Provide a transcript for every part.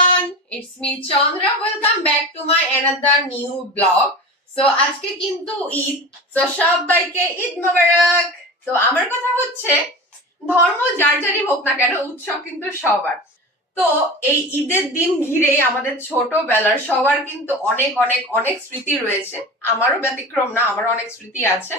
everyone, it's me Chandra. Welcome back to my another new vlog. So আজকে কিন্তু Eid, so সবাইকে ঈদ মোবারক। তো আমার কথা হচ্ছে ধর্ম যার যারই হোক না কেন উৎসব কিন্তু সবার। তো এই ঈদের দিন ঘিরে আমাদের ছোটবেলার সবার কিন্তু অনেক অনেক অনেক স্মৃতি রয়েছে। আমারও ব্যতিক্রম না, আমারও অনেক স্মৃতি আছে।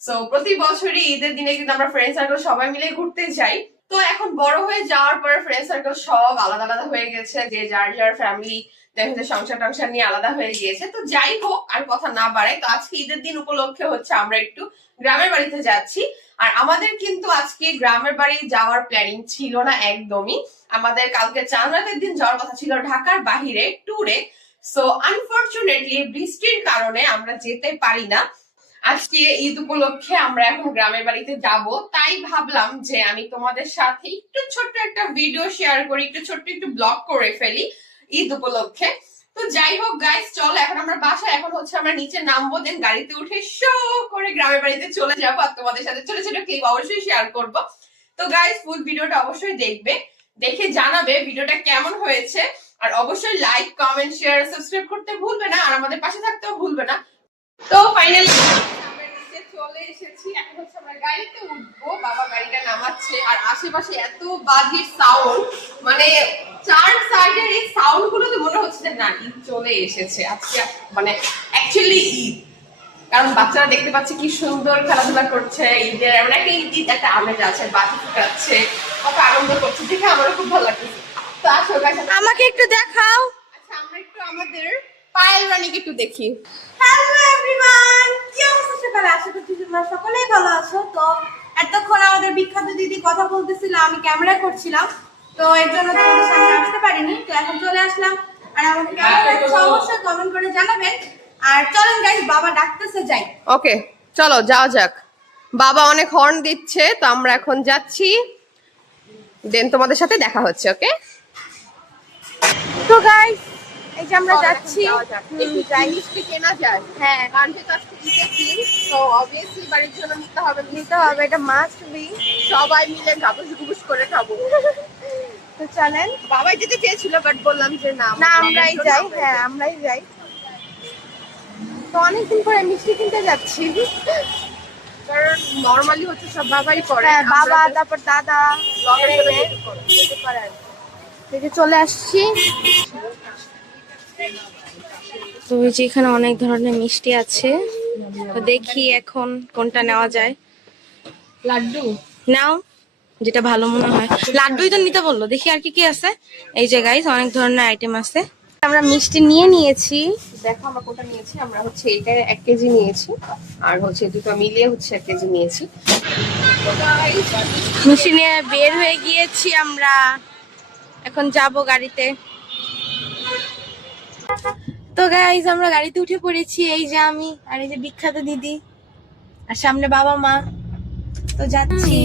সো প্রতি বছরই ঈদের দিনে কিন্তু আমরা ফ্রেন্ড সার্কেল সবাই মিলে ঘুরতে যাই। তো এখন বড় হয়ে যাওয়ার পরে ফ্রেন্ড সার্কেল সব আলাদা আলাদা হয়ে গেছে, যে যার যার ফ্যামিলি দেখা সংসার টংসার নিয়ে আলাদা হয়ে গিয়েছে। তো যাই হোক, আর কথা না বাড়াই, তো আজকে ঈদের দিন উপলক্ষে হচ্ছে আমরা একটু গ্রামের বাড়িতে যাচ্ছি। আর আমাদের কিন্তু আজকে গ্রামের বাড়ি যাওয়ার প্ল্যানিং ছিল না একদমই। আমাদের কালকে চাঁদ রাতের দিন যাওয়ার কথা ছিল ঢাকার বাহিরে ট্যুরে। সো আনফরচুনেটলি বৃষ্টির কারণে আমরা যেতে পারি না। আজকে ঈদ উপলক্ষে আমরা এখন গ্রামের বাড়িতে যাব, তাই ভাবলাম যে আমি তোমাদের সাথে একটু ছোট্ট একটা ভিডিও শেয়ার করি, একটু ছোট্ট একটু ব্লগ করে ফেলি ঈদ উপলক্ষে। তো যাই হোক গাইস, চলো এখন আমরা বাসায়, এখন হচ্ছে আমরা নিচে নামবো, দেন গাড়িতে উঠে শো করে গ্রামের বাড়িতে চলে যাবো, আর তোমাদের সাথে ছোট ছোট ক্লিপ অবশ্যই শেয়ার করব। তো গাইস ফুল ভিডিওটা অবশ্যই দেখবে, দেখে জানাবে ভিডিওটা কেমন হয়েছে, আর অবশ্যই লাইক কমেন্ট শেয়ার সাবস্ক্রাইব করতে ভুলবে না, আর আমাদের পাশে থাকতেও ভুলবে না। তো ফাইনালি চলে এসেছি, এখন হচ্ছে আমরা গাড়িতে উঠবো, বাবা গাড়িটা নামাচ্ছে। আর আশেপাশে এত বাজির সাউন্ড, মানে চার সাইডের এই সাউন্ড গুলো তো মনে হচ্ছে যে না ঈদ চলে এসেছে আজকে, মানে অ্যাকচুয়ালি ঈদ। কারণ বাচ্চারা দেখতে পাচ্ছে কি সুন্দর খেলাধুলা করছে, ঈদের এমন একটা ঈদ একটা আমেজ আছে, বাজি ফুটাচ্ছে, কত আনন্দ করছে, দেখে আমারও খুব ভালো লাগছে। তো আসো আমাকে একটু দেখাও। আচ্ছা আমরা একটু আমাদের পায়েল রানীকে একটু দেখি। হ্যালো এভরিওয়ান, কি অবস্থা সকালে? আশা করছি তোমরা সকলেই ভালো আছো। তো এতক্ষণ আমাদের বিখ্যাত দিদি কথা বলতেছিল, আমি ক্যামেরা করছিলাম, তো এর জন্য তোমাদের সামনে আসতে পারিনি। তো এখন চলে আসলাম, আর আমাকে কেমন লাগছে অবশ্যই কমেন্ট করে জানাবেন। আর চলেন গাইস, বাবা ডাকতেছে, যাই। ওকে চলো যাওয়া যাক। বাবা অনেক হর্ন দিচ্ছে, তো আমরা এখন যাচ্ছি, দেন তোমাদের সাথে দেখা হচ্ছে। ওকে তো গাইস এই যে আমরা যাচ্ছি, মিষ্টি কেনা যায়। হ্যাঁ কারণ যেহেতু আজকে ঈদের দিন, তো অবভিয়াসলি বাড়ির জন্য নিতে হবে, এটা মাস্ট বি। সবাই মিলে গাবুস গুবুস করে খাবো। তো চলেন। বাবাই যেতে চেয়েছিল বাট বললাম যে না আমরাই যাই। হ্যাঁ আমরাই যাই। তো অনেকদিন পরে মিষ্টি কিনতে যাচ্ছি, কারণ নরমালি হচ্ছে সব বাবাই করে, বাবা তারপর দাদা থেকে চলে আসছি। তো ওই যে এখানে অনেক ধরনের মিষ্টি আছে, তো দেখি এখন কোনটা নেওয়া যায়। লাড্ডু নাও, যেটা ভালো মনে হয়। লাড্ডুই তো নিতে বললো, দেখি আর কি কি আছে। এই যে গাইস অনেক ধরনের আইটেম আছে, আমরা মিষ্টি নিয়ে নিয়েছি। দেখো আমরা কোনটা নিয়েছি, আমরা হচ্ছে এটা 1 কেজি নিয়েছি, আর হচ্ছে দুটো মিলিয়ে হচ্ছে 1 কেজি নিয়েছি। মিষ্টি নিয়ে বের হয়ে গিয়েছি আমরা, এখন যাব গাড়িতে। তো গাইস আমরা গাড়িতে উঠে পড়েছি, এই যে আমি আর এই যে বিখ্যাত দিদি, আর সামনে বাবা মা। তো যাচ্ছি।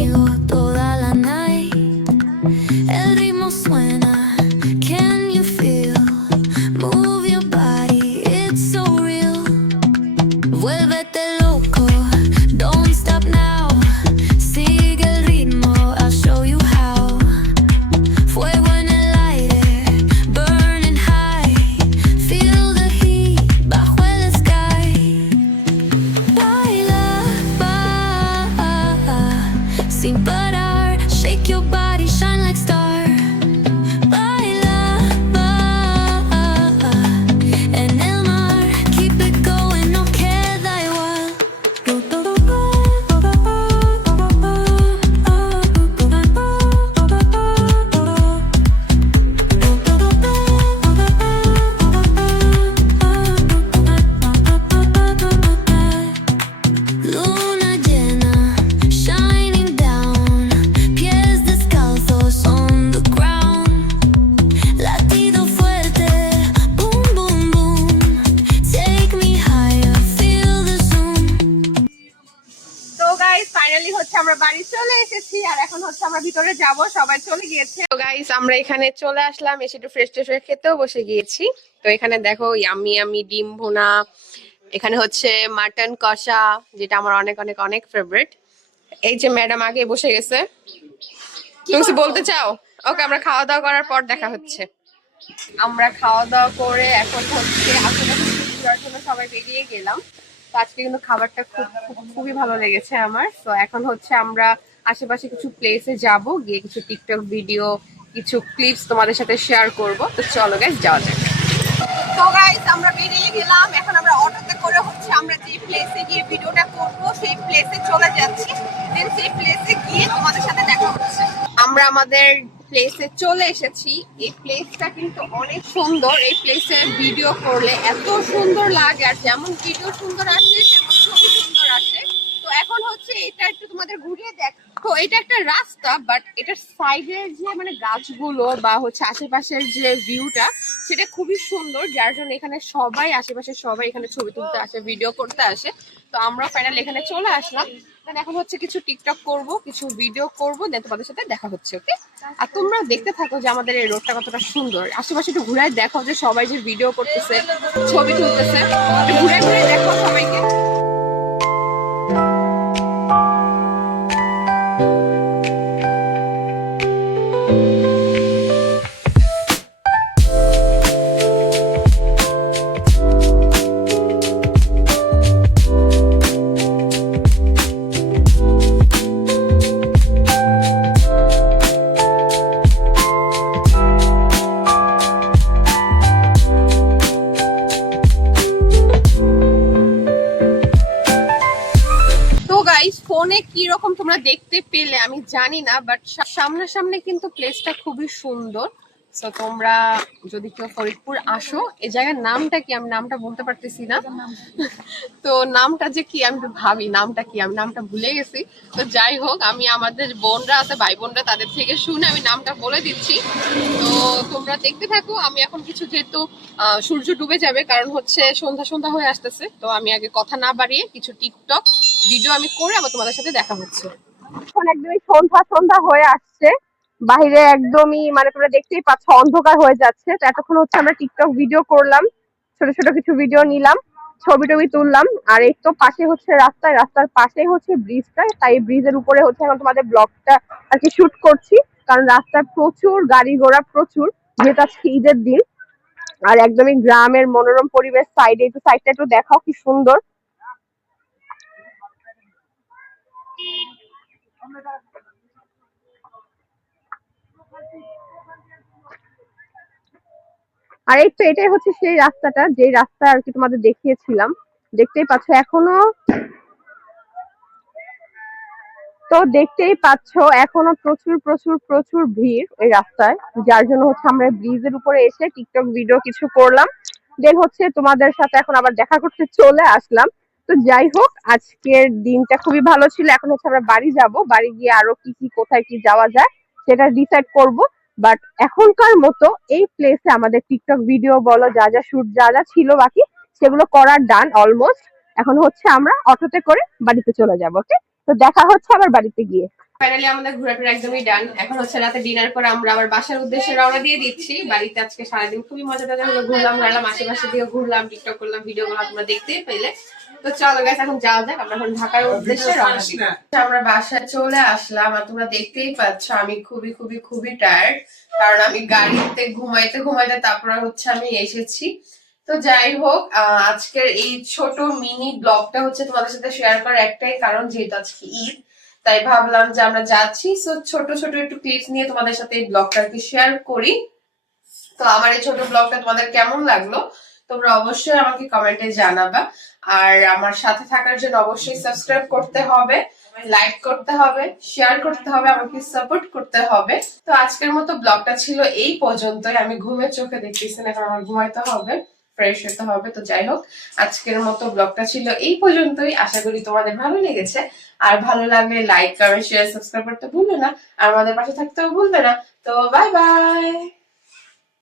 Sin parar, shake your body, shine like star. Baila, en el mar, keep it going, no queda igual. Luna llena, shining down, pies descalzos on the ground. Latido fuerte, boom boom boom, take me higher, feel the zoom. তো guys finally হচ্ছে আমরা বাড়ি চলে এসেছি, আর এখন হচ্ছে আমরা ভিতরে যাব, সবাই চলে গিয়েছে। তো গাইস আমরা এখানে চলে আসলাম, এসে একটু ফ্রেশ ট্রেশ হয়ে খেতেও বসে গিয়েছি। তো এখানে দেখো ইয়াম্মি ইয়াম্মি ডিম ভুনা, এখানে হচ্ছে মাটন কষা, যেটা আমার অনেক অনেক অনেক ফেভারিট। এই যে ম্যাডাম আগে বসে গেছে, তুমি কিছু বলতে চাও? ওকে আমরা খাওয়া দাওয়া করার পর দেখা হচ্ছে। আমরা খাওয়া দাওয়া করে এখন হচ্ছে আশেপাশে ঘোরার জন্য সবাই বেরিয়ে গেলাম। তো আজকে কিন্তু খাবারটা খুবই ভালো লেগেছে আমার। তো এখন হচ্ছে আমরা আশেপাশে কিছু প্লেসে যাব, গিয়ে কিছু টিকটক ভিডিও, কিছু ক্লিপস তোমাদের সাথে শেয়ার করব। তো চলো গাইস যাওয়া যাক। তো গাইস আমরা বেরিয়ে গেলাম, এখন আমরা অটোতে করে হচ্ছে আমরা যে প্লেসে গিয়ে ভিডিওটা করব সেই প্লেসে চলে যাচ্ছি। দেন সেই প্লেসে গিয়ে তোমাদের সাথে দেখা হচ্ছে। আমরা আমাদের প্লেসে চলে এসেছি। এই প্লেসটা কিন্তু অনেক সুন্দর। এই প্লেসে ভিডিও করলে এত সুন্দর লাগে, আর যেমন ভিডিও সুন্দর আসে তেমন ছবি সুন্দর আসে। তো এখন হচ্ছে এটা একটু তোমাদের ঘুরিয়ে দেখ। তো এটা একটা রাস্তা, বাট এটার সাইডের যে মানে গাছগুলো বা হচ্ছে আশেপাশের যে ভিউটা সেটা খুবই সুন্দর, যার জন্য এখানে সবাই আশেপাশে সবাই এখানে ছবি তুলতে আসে, ভিডিও করতে আসে। তো আমরা ফাইনালি এখানে চলে আসলাম। এখন হচ্ছে কিছু টিকটক করব, কিছু ভিডিও করব, দেন তোমাদের সাথে দেখা হচ্ছে। ওকে, আর তোমরা দেখতে থাকো যে আমাদের এই রোডটা কতটা সুন্দর। আশেপাশে একটু ঘুরে দেখো যে সবাই যে ভিডিও করতেছে, ছবি তুলতেছে, ঘুরে ঘুরে দেখো সবাইকে। ফোনে কি রকম তোমরা দেখতে পেলে আমি জানি না, বাট সামনাসামনি কিন্তু প্লেসটা খুবই সুন্দর। তো তোমরা যদি কেউ ফরিদপুর আসো, এই জায়গার নামটা কি আমি নামটা বলতে পারতেছি না। তো নামটা যে কি আমি ভাবি নামটা কি, আমি নামটা ভুলে গেছি। তো যাই হোক, আমি আমাদের বোনরা আছে, ভাই বোনরা, তাদের থেকে শুনে আমি নামটা বলে দিচ্ছি। তো তোমরা দেখতে থাকো। আমি এখন কিছু যেহেতু সূর্য ডুবে যাবে, কারণ হচ্ছে সন্ধ্যা সন্ধ্যা হয়ে আসতেছে, তো আমি আগে কথা না বাড়িয়ে কিছু টিকটক ভিডিও আমি করে আবার তোমাদের সাথে দেখা হচ্ছে। এখন একদমই সন্ধ্যা সন্ধ্যা হয়ে আসছে, বাইরে একদমই মানে তোমরা দেখতেই পাচ্ছ অন্ধকার হয়ে যাচ্ছে। তো এতক্ষণ হচ্ছে আমরা টিকটক ভিডিও করলাম, ছোট ছোট কিছু ভিডিও নিলাম, ছবি টবি তুললাম। আর এই তো পাশে হচ্ছে রাস্তার পাশে হচ্ছে ব্রিজটা, তাই ব্রিজের উপরে হচ্ছে এখন তোমাদের ব্লগটা আর কি শুট করছি। কারণ রাস্তায় প্রচুর গাড়ি ঘোড়া, প্রচুর, যেহেতু আজকে ঈদের দিন। আর একদমই গ্রামের মনোরম পরিবেশ। সাইডে একটু সাইডটা একটু দেখাও কি সুন্দর। আর এই তো এটাই হচ্ছে সেই রাস্তাটা, যে রাস্তা আর কি তোমাদের দেখিয়েছিলাম, দেখতেই পাচ্ছ এখনো। তো দেখতেই পাচ্ছ এখনো প্রচুর প্রচুর প্রচুর ভিড় এই রাস্তায়, যার জন্য হচ্ছে আমরা ব্রিজের উপরে এসে টিকটক ভিডিও কিছু করলাম। দেন হচ্ছে তোমাদের সাথে এখন আবার দেখা করতে চলে আসলাম। তো যাই হোক, আজকের দিনটা খুবই ভালো ছিল। এখন হচ্ছে আমরা বাড়ি যাব, বাড়ি গিয়ে আরো কি কি কোথায় কি যাওয়া যায় সেটা ডিসাইড করব। বাট এখনকার মতো এই প্লেসে আমাদের টিকটক ভিডিও বলো, যা যা শুট যা যা ছিল বাকি সেগুলো করার ডান অলমোস্ট। এখন হচ্ছে আমরা অটোতে করে বাড়িতে চলে যাবো। ওকে, তো দেখা হচ্ছে আবার বাড়িতে গিয়ে। ফাইনালি আমাদের ঘোরাফেরা একদমই ডান। এখন হচ্ছে রাতে ডিনার করে আমরা আবার বাসার উদ্দেশ্যে রওনা দিয়ে দিচ্ছি। বাড়িতে আজকে সারাদিন খুবই মজা টজা হলো, ঘুরলাম আশেপাশে দিয়ে ঘুরলাম, টিকটক করলাম, ভিডিও গুলো তোমরা দেখতেই পেলে। তো চলো গাইস, এখন যাওয়া যাক, আমরা এখন ঢাকার উদ্দেশ্যে রওনা দিই। আমরা বাসায় চলে আসলাম, আর তোমরা দেখতেই পাচ্ছ আমি খুবই খুবই খুবই টায়ার্ড, কারণ আমি গাড়িতে ঘুমাইতে ঘুমাইতে তারপরে হচ্ছে আমি এসেছি। তো যাই হোক, আজকের এই ছোট মিনি ব্লগটা হচ্ছে তোমাদের সাথে শেয়ার করার একটাই কারণ, যেহেতু আজকে ঈদ, তাই ভাবলাম যে আমরা যাচ্ছি, সো ছোট ছোট একটু ক্লিপস নিয়ে তোমাদের সাথে এই ব্লগটা আর কি শেয়ার করি। তো আমার এই ছোট ব্লগটা তোমাদের কেমন লাগলো তোমরা অবশ্যই আমাকে কমেন্টে জানাবা। আর আমার সাথে থাকার জন্য অবশ্যই সাবস্ক্রাইব করতে হবে, লাইক করতে হবে, শেয়ার করতে হবে, আমাকে সাপোর্ট করতে হবে। তো আজকের মতো ব্লগটা ছিল এই পর্যন্তই। আমি ঘুমের চোখে দেখতেছি না, কারণ আমার ঘুমাইতে হবে, ফ্রেশ হতে হবে। তো যাই হোক, আজকের মতো ব্লগটা ছিল এই পর্যন্তই। আশা করি তোমাদের ভালো লেগেছে। আর ভালো লাগলে লাইক, কমেন্ট, শেয়ার, সাবস্ক্রাইব করতে ভুলবে না, আর আমাদের পাশে থাকতেও ভুলবে না। তো বাই বাই।